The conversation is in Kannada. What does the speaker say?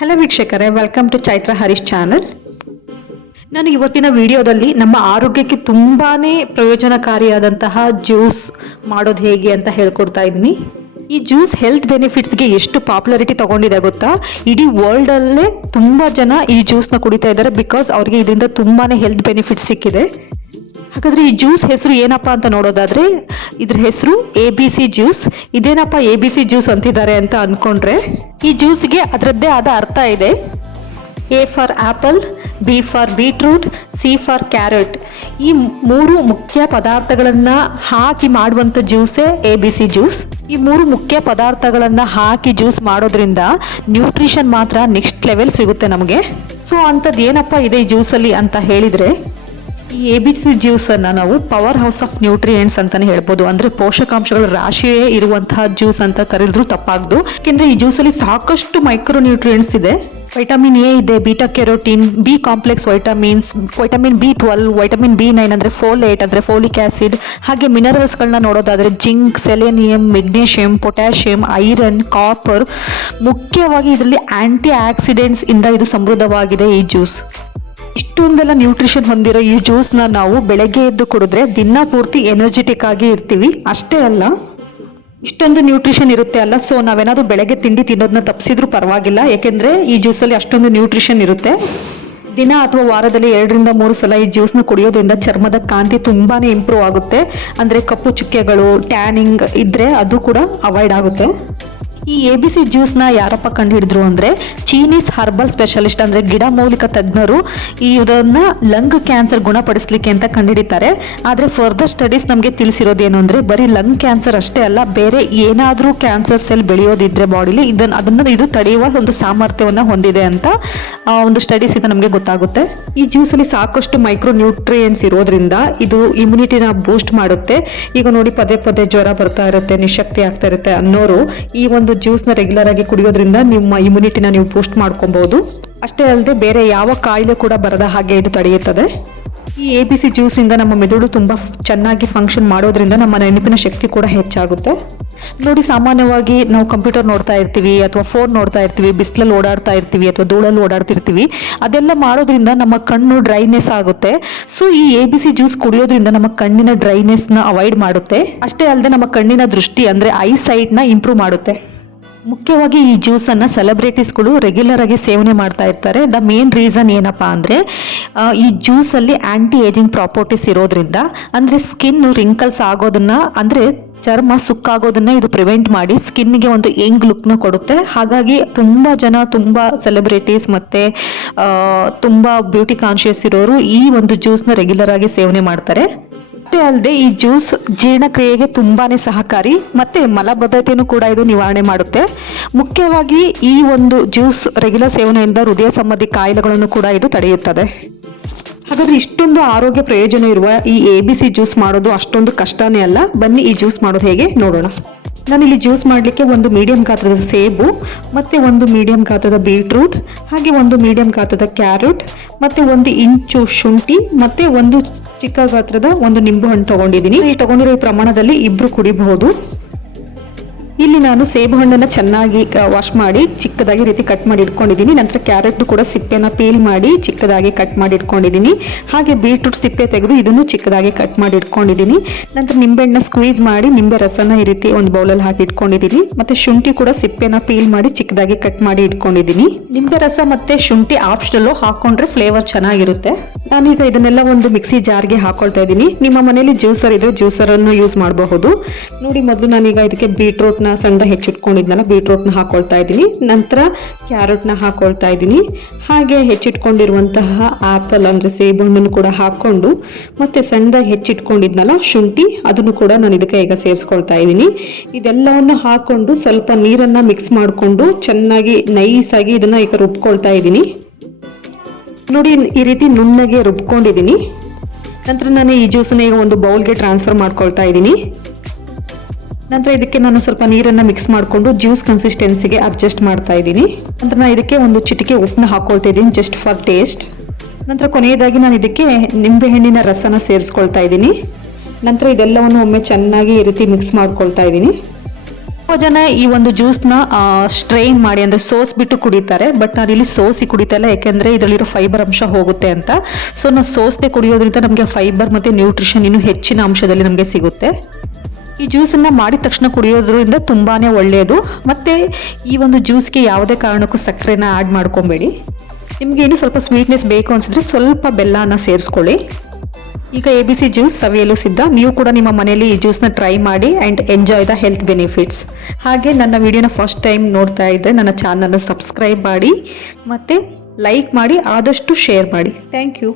ಹಲೋ ವೀಕ್ಷಕರೇ, welcome to Chaitra Harish channel. ನಾನು ಇವತ್ತಿನ ವಿಡಿಯೋದಲ್ಲಿ ನಮ್ಮ ಆರೋಗ್ಯಕ್ಕೆ ತುಂಬಾನೇ ಪ್ರಯೋಜನಕಾರಿಯಾದಂತಹ ಜ್ಯೂಸ್ ಮಾಡೋದು ಹೇಗೆ ಅಂತ ಹೇಳ್ಕೊಡ್ತಾ ಇದ್ದೀನಿ. ಈ ಜ್ಯೂಸ್ ಹೆಲ್ತ್ ಬೆನಿಫಿಟ್ಸ್ಗೆ ಎಷ್ಟು ಪಾಪ್ಯುಲಾರಿಟಿ ತಗೊಂಡಿದೆ ಗೊತ್ತಾ? ಇಡೀ ವರ್ಲ್ಡ್ ಅಲ್ಲೇ ತುಂಬಾ ಜನ ಈ ಜ್ಯೂಸ್ನ ಕುಡಿತಾ ಇದ್ದಾರೆ. ಬಿಕಾಸ್ ಅವ್ರಿಗೆ ಇದರಿಂದ ತುಂಬಾನೇ ಹೆಲ್ತ್ ಬೆನಿಫಿಟ್ ಸಿಕ್ಕಿದೆ. ಹಾಗಾದ್ರೆ ಈ ಜ್ಯೂಸ್ ಹೆಸರು ಏನಪ್ಪಾ ಅಂತ ನೋಡೋದಾದ್ರೆ, ಇದ್ರ ಹೆಸರು ABC ಜ್ಯೂಸ್. ಇದೇನಪ್ಪ ABC ಜ್ಯೂಸ್ ಅಂತಿದ್ದಾರೆ ಅಂತ ಅನ್ಕೊಂಡ್ರೆ, ಈ ಜ್ಯೂಸ್ಗೆ ಅದರದ್ದೇ ಆದ ಅರ್ಥ ಇದೆ. A for apple, B for beetroot, C for carrot. ಈ ಮೂರು ಮುಖ್ಯ ಪದಾರ್ಥಗಳನ್ನ ಹಾಕಿ ಮಾಡುವಂತ ಜ್ಯೂಸೇ ABC ಜ್ಯೂಸ್. ಈ ಮೂರು ಮುಖ್ಯ ಪದಾರ್ಥಗಳನ್ನ ಹಾಕಿ ಜ್ಯೂಸ್ ಮಾಡೋದ್ರಿಂದ ನ್ಯೂಟ್ರಿಷನ್ ಮಾತ್ರ ನೆಕ್ಸ್ಟ್ ಲೆವೆಲ್ ಸಿಗುತ್ತೆ ನಮಗೆ. ಸೊ ಅಂಥದ್ದು ಏನಪ್ಪ ಇದೆ ಈ ಜ್ಯೂಸಲ್ಲಿ ಅಂತ ಹೇಳಿದ್ರೆ, ಈ ABC ಜ್ಯೂಸ್ ಅನ್ನ ನಾವು ಪವರ್ ಹೌಸ್ ಆಫ್ ನ್ಯೂಟ್ರಿಯೆಂಟ್ಸ್ ಅಂತಾನೆ ಹೇಳ್ಬೋದು. ಅಂದ್ರೆ ಪೋಷಕಾಂಶಗಳ ರಾಶಿಯೇ ಇರುವಂತಹ ಜ್ಯೂಸ್ ಅಂತ ಕರೆದ್ರು ತಪ್ಪಾಗ್ದು. ಯಾಕೆಂದ್ರೆ ಈ ಜ್ಯೂಸ್ ಅಲ್ಲಿ ಸಾಕಷ್ಟು ಮೈಕ್ರೋ ನ್ಯೂಟ್ರಿಯೆಂಟ್ಸ್ ಇದೆ. ವೈಟಮಿನ್ ಎ ಇದೆ, beta carotene, B complex vitamins, vitamin B12, vitamin B9 ಅಂದ್ರೆ ಫೋಲೇಟ್ ಅಂದ್ರೆ ಫೋಲಿಕ್ ಆಸಿಡ್. ಹಾಗೆ ಮಿನರಲ್ಸ್ ಗಳನ್ನ ನೋಡೋದಾದ್ರೆ zinc, selenium, magnesium, potassium, iron, copper. ಮುಖ್ಯವಾಗಿ ಇದರಲ್ಲಿ ಆಂಟಿ ಆಕ್ಸಿಡೆಂಟ್ಸ್ ಇಂದ ಇದು ಸಮೃದ್ಧವಾಗಿದೆ ಈ ಜ್ಯೂಸ್. ಇಷ್ಟೊಂದೆಲ್ಲ ನ್ಯೂಟ್ರಿಷನ್ ಹೊಂದಿರೋ ಈ ಜ್ಯೂಸ್ನ ನಾವು ಬೆಳಗ್ಗೆ ಎದ್ದು ಕುಡಿದ್ರೆ ದಿನ ಪೂರ್ತಿ ಎನರ್ಜೆಟಿಕ್ ಆಗಿ ಇರ್ತೀವಿ. ಅಷ್ಟೇ ಅಲ್ಲ, ಇಷ್ಟೊಂದು ನ್ಯೂಟ್ರಿಷನ್ ಇರುತ್ತೆ ಅಲ್ಲ, ಸೊ ನಾವೇನಾದ್ರೂ ಬೆಳಗ್ಗೆ ತಿಂಡಿ ತಿನ್ನೋದನ್ನ ತಪ್ಪಿಸಿದ್ರು ಪರವಾಗಿಲ್ಲ. ಯಾಕೆಂದ್ರೆ ಈ ಜ್ಯೂಸಲ್ಲಿ ಅಷ್ಟೊಂದು ನ್ಯೂಟ್ರಿಷನ್ ಇರುತ್ತೆ. ದಿನ ಅಥವಾ ವಾರದಲ್ಲಿ 2-3 ಸಲ ಈ ಜ್ಯೂಸ್ನ ಕುಡಿಯೋದ್ರಿಂದ ಚರ್ಮದ ಕಾಂತಿ ತುಂಬಾನೇ ಇಂಪ್ರೂವ್ ಆಗುತ್ತೆ. ಅಂದ್ರೆ ಕಪ್ಪು ಚುಕ್ಕೆಗಳು, ಟ್ಯಾನಿಂಗ್ ಇದ್ರೆ ಅದು ಕೂಡ ಅವಾಯ್ಡ್ ಆಗುತ್ತೆ. ಈ ABC ಜ್ಯೂಸ್ನ ಯಾರಪ್ಪ ಕಂಡುಹಿಡಿದ್ರು ಅಂದ್ರೆ, ಚೀನೀಸ್ ಹರ್ಬಲ್ ಸ್ಪೆಷಲಿಸ್ಟ್ ಅಂದ್ರೆ ಗಿಡಮೂಲಿಕ ತಜ್ಞರು ಇದನ್ನ ಲಂಗ್ ಕ್ಯಾನ್ಸರ್ ಗುಣಪಡಿಸ್ಲಿಕ್ಕೆ ಅಂತ ಕಂಡುಹಿಡಿತಾರೆ. ಆದ್ರೆ ಫರ್ದರ್ ಸ್ಟಡೀಸ್ ನಮಗೆ ತಿಳಿಸಿರೋದೇನು ಅಂದ್ರೆ, ಬರೀ ಲಂಗ್ ಕ್ಯಾನ್ಸರ್ ಅಷ್ಟೇ ಅಲ್ಲ, ಬೇರೆ ಏನಾದ್ರೂ ಕ್ಯಾನ್ಸರ್ ಸೆಲ್ ಬೆಳೆಯೋದಿದ್ರೆ ಬಾಡಿಲಿ ಅದನ್ನ ಇದು ತಡೆಯುವ ಒಂದು ಸಾಮರ್ಥ್ಯವನ್ನ ಹೊಂದಿದೆ ಅಂತ ಒಂದು ಸ್ಟಡೀಸ್ ಇಂದ ನಮಗೆ ಗೊತ್ತಾಗುತ್ತೆ. ಈ ಜ್ಯೂಸ್ ಅಲ್ಲಿ ಸಾಕಷ್ಟು ಮೈಕ್ರೋ ನ್ಯೂಟ್ರಿಯೆಂಟ್ಸ್ ಇರೋದ್ರಿಂದ ಇದು ಇಮ್ಯುನಿಟಿನ ಬೂಸ್ಟ್ ಮಾಡುತ್ತೆ. ಈಗ ನೋಡಿ, ಪದೇ ಪದೇ ಜ್ವರ ಬರ್ತಾ ಇರುತ್ತೆ, ನಿಶಕ್ತಿ ಆಗ್ತಾ ಇರುತ್ತೆ ಅನ್ನೋರು ಈ ಒಂದು ಜ್ಯೂಸ್ನ ರೆಗ್ಯುಲರ್ ಆಗಿ ಕುಡಿಯೋದ್ರಿಂದ ನಿಮ್ಮ ಇಮ್ಯುನಿಟಿನ ನೀವು ಬೂಸ್ಟ್ ಮಾಡ್ಕೊಬಹುದು. ಅಷ್ಟೇ ಅಲ್ಲದೆ ಬೇರೆ ಯಾವ ಕಾಯಿಲೆ ಕೂಡ ಬರದ ಹಾಗೆ ಇದು ತಡೆಯುತ್ತದೆ. ಈ ABC ಜ್ಯೂಸ್ ಇಂದ ನಮ್ಮ ಮೆದುಳು ತುಂಬಾ ಚೆನ್ನಾಗಿ ಫಂಕ್ಷನ್ ಮಾಡೋದ್ರಿಂದ ನಮ್ಮ ನೆನಪಿನ ಶಕ್ತಿ ಕೂಡ ಹೆಚ್ಚಾಗುತ್ತೆ. ನೋಡಿ, ಸಾಮಾನ್ಯವಾಗಿ ನಾವು ಕಂಪ್ಯೂಟರ್ ನೋಡ್ತಾ ಇರ್ತೀವಿ ಅಥವಾ ಫೋನ್ ನೋಡ್ತಾ ಇರ್ತೀವಿ, ಬಿಸಿಲಲ್ಲಿ ಓಡಾಡ್ತಾ ಇರ್ತೀವಿ ಅಥವಾ ಧೂಳಲ್ಲಿ ಓಡಾಡ್ತಿರ್ತೀವಿ. ಅದೆಲ್ಲ ಮಾಡೋದ್ರಿಂದ ನಮ್ಮ ಕಣ್ಣು ಡ್ರೈನೆಸ್ ಆಗುತ್ತೆ. ಸೊ ಈ ABC ಜ್ಯೂಸ್ ಕುಡಿಯೋದ್ರಿಂದ ನಮ್ಮ ಕಣ್ಣಿನ ಡ್ರೈನೆಸ್ ನ ಅವಾಯ್ಡ್ ಮಾಡುತ್ತೆ. ಅಷ್ಟೇ ಅಲ್ಲದೆ ನಮ್ಮ ಕಣ್ಣಿನ ದೃಷ್ಟಿ ಅಂದ್ರೆ ಐ ಸೈಟ್ ನ ಇಂಪ್ರೂವ್ ಮಾಡುತ್ತೆ. ಮುಖ್ಯವಾಗಿ ಈ ಜ್ಯೂಸ್ ಅನ್ನ ಸೆಲೆಬ್ರಿಟೀಸ್ಗಳು ರೆಗ್ಯುಲರ್ ಆಗಿ ಸೇವನೆ ಮಾಡ್ತಾ ಇರ್ತಾರೆ. ದ ಮೇನ್ ರೀಸನ್ ಏನಪ್ಪಾ ಅಂದ್ರೆ, ಈ ಜ್ಯೂಸ್ ಅಲ್ಲಿ ಆಂಟಿ ಏಜಿಂಗ್ ಪ್ರಾಪರ್ಟೀಸ್ ಇರೋದ್ರಿಂದ, ಅಂದ್ರೆ ಸ್ಕಿನ್ ರಿಂಕಲ್ಸ್ ಆಗೋದನ್ನ, ಅಂದ್ರೆ ಚರ್ಮ ಸುಕ್ಕಾಗೋದನ್ನ ಇದು ಪ್ರಿವೆಂಟ್ ಮಾಡಿ ಸ್ಕಿನ್ಗೆ ಒಂದು ಯಂಗ್ ಲುಕ್ ನ ಕೊಡುತ್ತೆ. ಹಾಗಾಗಿ ತುಂಬಾ ಸೆಲೆಬ್ರಿಟೀಸ್ ಮತ್ತೆ ತುಂಬಾ ಬ್ಯೂಟಿ ಕಾನ್ಶಿಯಸ್ ಇರೋರು ಈ ಒಂದು ಜ್ಯೂಸ್ ನ ರೆಗ್ಯುಲರ್ ಆಗಿ ಸೇವನೆ ಮಾಡ್ತಾರೆ. ಅಷ್ಟೇ ಅಲ್ಲದೆ ಈ ಜ್ಯೂಸ್ ಜೀರ್ಣಕ್ರಿಯೆಗೆ ತುಂಬಾನೇ ಸಹಕಾರಿ, ಮತ್ತೆ ಮಲಬದ್ಧತೆಯನ್ನು ಕೂಡ ಇದು ನಿವಾರಣೆ ಮಾಡುತ್ತೆ. ಮುಖ್ಯವಾಗಿ ಈ ಒಂದು ಜ್ಯೂಸ್ ರೆಗ್ಯುಲರ್ ಸೇವನೆಯಿಂದ ಹೃದಯ ಸಂಬಂಧಿ ಕಾಯಿಲೆಗಳನ್ನು ಕೂಡ ಇದು ತಡೆಯುತ್ತದೆ. ಹಾಗಾದ್ರೆ ಇಷ್ಟೊಂದು ಆರೋಗ್ಯ ಪ್ರಯೋಜನ ಇರುವ ಈ ABC ಜ್ಯೂಸ್ ಮಾಡೋದು ಅಷ್ಟೊಂದು ಕಷ್ಟನೇ ಅಲ್ಲ. ಬನ್ನಿ ಈ ಜ್ಯೂಸ್ ಮಾಡೋದು ಹೇಗೆ ನೋಡೋಣ. ನಾನಿಲ್ಲಿ ಜ್ಯೂಸ್ ಮಾಡಲಿಕ್ಕೆ ಒಂದು ಮೀಡಿಯಂ ಗಾತ್ರದ ಸೇಬು, ಮತ್ತೆ ಒಂದು ಮೀಡಿಯಂ ಗಾತ್ರದ ಬೀಟ್ರೂಟ್, ಹಾಗೆ ಒಂದು ಮೀಡಿಯಂ ಗಾತ್ರದ ಕ್ಯಾರೆಟ್, ಮತ್ತೆ 1 ಇಂಚು ಶುಂಠಿ, ಮತ್ತೆ ಒಂದು ಚಿಕ್ಕ ಗಾತ್ರದ ಒಂದು ನಿಂಬು ಹಣ್ಣು ತಗೊಂಡಿದ್ದೀನಿ. ಈ ತಗೊಂಡಿರೋ ಈ ಪ್ರಮಾಣದಲ್ಲಿ ಇಬ್ರು ಕುಡಿಬಹುದು. ಇಲ್ಲಿ ನಾನು ಸೇಬು ಹಣ್ಣನ್ನ ಚೆನ್ನಾಗಿ ವಾಶ್ ಮಾಡಿ ಚಿಕ್ಕದಾಗಿ ರೀತಿ ಕಟ್ ಮಾಡಿ ಇಟ್ಕೊಂಡಿದ್ದೀನಿ. ನಂತರ ಕ್ಯಾರೆಟ್ ಕೂಡ ಸಿಪ್ಪೆನ ಪೀಲ್ ಮಾಡಿ ಚಿಕ್ಕದಾಗಿ ಕಟ್ ಮಾಡಿ ಇಟ್ಕೊಂಡಿದ್ದೀನಿ. ಹಾಗೆ ಬೀಟ್ರೂಟ್ ಸಿಪ್ಪೆ ತೆಗೆದು ಇದನ್ನು ಚಿಕ್ಕದಾಗಿ ಕಟ್ ಮಾಡಿ ಇಟ್ಕೊಂಡಿದ್ದೀನಿ. ನಂತರ ನಿಂಬೆಹಣ್ಣನ್ನ ಸ್ಕ್ವೀಸ್ ಮಾಡಿ ನಿಂಬೆ ರಸನ ಈ ರೀತಿ ಒಂದು ಬೌಲಲ್ಲಿ ಹಾಕಿ ಇಟ್ಕೊಂಡಿದ್ದೀನಿ. ಮತ್ತೆ ಶುಂಠಿ ಕೂಡ ಸಿಪ್ಪೆನ ಪೀಲ್ ಮಾಡಿ ಚಿಕ್ಕದಾಗಿ ಕಟ್ ಮಾಡಿ ಇಟ್ಕೊಂಡಿದ್ದೀನಿ. ನಿಂಬೆ ರಸ ಮತ್ತೆ ಶುಂಠಿ ಆಪ್ಷನಲ್, ಹಾಕೊಂಡ್ರೆ ಫ್ಲೇವರ್ ಚೆನ್ನಾಗಿರುತ್ತೆ. ನಾನೀಗ ಇದನ್ನೆಲ್ಲ ಒಂದು ಮಿಕ್ಸಿ ಜಾರ್ಗೆ ಹಾಕೊಳ್ತಾ ಇದ್ದೀನಿ. ನಿಮ್ಮ ಮನೆಯಲ್ಲಿ ಜ್ಯೂಸರ್ ಇದ್ರೆ ಜ್ಯೂಸರ್ ಅನ್ನು ಯೂಸ್ ಮಾಡಬಹುದು. ನೋಡಿ, ಮೊದಲು ನಾನೀಗ ಇದಕ್ಕೆ ಬೀಟ್ರೂಟ್ ಸಣ್ಣ ಹೆಚ್ಚಿಟ್ಕೊಂಡಿದ್ನಲ್ಲ, ಬೀಟ್ರೂಟ್ ನ ಹಾಕೊಳ್ತಾ ಇದ್ದೀನಿ. ನಂತರ ಕ್ಯಾರೆಟ್ ನ ಹಾಕೊಳ್ತಾ ಇದ್ದೀನಿ. ಹಾಗೆ ಹೆಚ್ಚಿಟ್ಕೊಂಡಿರುವಂತಹ ಆಪಲ್ ಅಂದ್ರೆ ಸೇಬು ಹಣ್ಣನ್ನು ಕೂಡ ಹಾಕೊಂಡು, ಮತ್ತೆ ಸಣ್ಣದಾಗಿ ಹೆಚ್ಚಿಟ್ಕೊಂಡಿದ್ನಲ್ಲ ಶುಂಠಿ, ಅದನ್ನು ಕೂಡ ನಾನು ಇದಕ್ಕೆ ಈಗ ಸೇರಿಸ್ಕೊಳ್ತಾ ಇದ್ದೀನಿ. ಇದೆಲ್ಲವನ್ನು ಹಾಕೊಂಡು ಸ್ವಲ್ಪ ನೀರನ್ನ ಮಿಕ್ಸ್ ಮಾಡಿಕೊಂಡು ಚೆನ್ನಾಗಿ ನೈಸ್ ಆಗಿ ಇದನ್ನ ಈಗ ರುಬ್ಕೊಳ್ತಾ ಇದ್ದೀನಿ. ನೋಡಿ, ಈ ರೀತಿ ನುಣ್ಣಗೆ ರುಬ್ಕೊಂಡಿದ್ದೀನಿ. ನಂತರ ನಾನು ಈ ಜ್ಯೂಸನ್ನ ಈಗ ಒಂದು ಬೌಲ್ಗೆ ಟ್ರಾನ್ಸ್ಫರ್ ಮಾಡ್ಕೊಳ್ತಾ ಇದ್ದೀನಿ. ನಂತರ ಇದಕ್ಕೆ ನಾನು ಸ್ವಲ್ಪ ನೀರನ್ನ ಮಿಕ್ಸ್ ಮಾಡಿಕೊಂಡು ಜ್ಯೂಸ್ ಕನ್ಸಿಸ್ಟೆನ್ಸಿಗೆ ಅಡ್ಜಸ್ಟ್ ಮಾಡ್ತಾ ಇದ್ದೀನಿ. ನಂತರ ನಾನು ಇದಕ್ಕೆ ಒಂದು ಚಿಟಿಕೆ ಉಪ್ಪನ್ನ ಹಾಕೊಳ್ತಾ ಇದ್ದೀನಿ, ಜಸ್ಟ್ ಫಾರ್ ಟೇಸ್ಟ್. ನಂತರ ಕೊನೆಯದಾಗಿ ನಾನು ಇದಕ್ಕೆ ನಿಂಬೆ ಹಣ್ಣಿನ ರಸನ ಸೇರಿಸ್ಕೊಳ್ತಾ ಇದ್ದೀನಿ. ನಂತರ ಇದೆಲ್ಲವನ್ನು ಒಮ್ಮೆ ಚೆನ್ನಾಗಿ ಈ ರೀತಿ ಮಿಕ್ಸ್ ಮಾಡ್ಕೊಳ್ತಾ ಇದ್ದೀನಿ. ತುಂಬ ಜನ ಈ ಒಂದು ಜ್ಯೂಸ್ನ ಸ್ಟ್ರೈನ್ ಮಾಡಿ ಅಂದರೆ ಸೋಸ್ಬಿಟ್ಟು ಕುಡಿತಾರೆ. ಬಟ್ ನಾನು ಇಲ್ಲಿ ಸೋಸಿ ಕುಡಿತಾ ಇಲ್ಲ, ಯಾಕೆಂದರೆ ಇದರಲ್ಲಿರೋ ಫೈಬರ್ ಅಂಶ ಹೋಗುತ್ತೆ ಅಂತ. ಸೊ ನಾವು ಸೋಸದೆ ಕುಡಿಯೋದ್ರಿಂದ ನಮಗೆ ಫೈಬರ್ ಮತ್ತು ನ್ಯೂಟ್ರಿಷನ್ ಇನ್ನೂ ಹೆಚ್ಚಿನ ಅಂಶದಲ್ಲಿ ನಮಗೆ ಸಿಗುತ್ತೆ. ಈ ಜ್ಯೂಸನ್ನು ಮಾಡಿದ ತಕ್ಷಣ ಕುಡಿಯೋದ್ರಿಂದ ತುಂಬಾ ಒಳ್ಳೆಯದು. ಮತ್ತು ಈ ಒಂದು ಜ್ಯೂಸ್ಗೆ ಯಾವುದೇ ಕಾರಣಕ್ಕೂ ಸಕ್ಕರೆನ ಆ್ಯಡ್ ಮಾಡ್ಕೊಬೇಡಿ. ನಿಮಗೆ ಇನ್ನೂ ಸ್ವಲ್ಪ ಸ್ವೀಟ್ನೆಸ್ ಬೇಕು ಅನಿಸಿದ್ರೆ ಸ್ವಲ್ಪ ಬೆಲ್ಲನ ಸೇರಿಸ್ಕೊಳ್ಳಿ. ಈಗ ABC ಜ್ಯೂಸ್ ಸವಿಯಲು ಸಿದ್ಧ. ನೀವು ಕೂಡ ನಿಮ್ಮ ಮನೆಯಲ್ಲಿ ಈ ಜ್ಯೂಸ್ನ ಟ್ರೈ ಮಾಡಿ and enjoy the health benefits. ಹಾಗೆ ನನ್ನ ವಿಡಿಯೋನ ಫಸ್ಟ್ ಟೈಮ್ ನೋಡ್ತಾ ಇದ್ದರೆ ನನ್ನ ಚಾನಲ್ನ ಸಬ್ಸ್ಕ್ರೈಬ್ ಮಾಡಿ ಮತ್ತು ಲೈಕ್ ಮಾಡಿ, ಆದಷ್ಟು ಶೇರ್ ಮಾಡಿ. Thank you.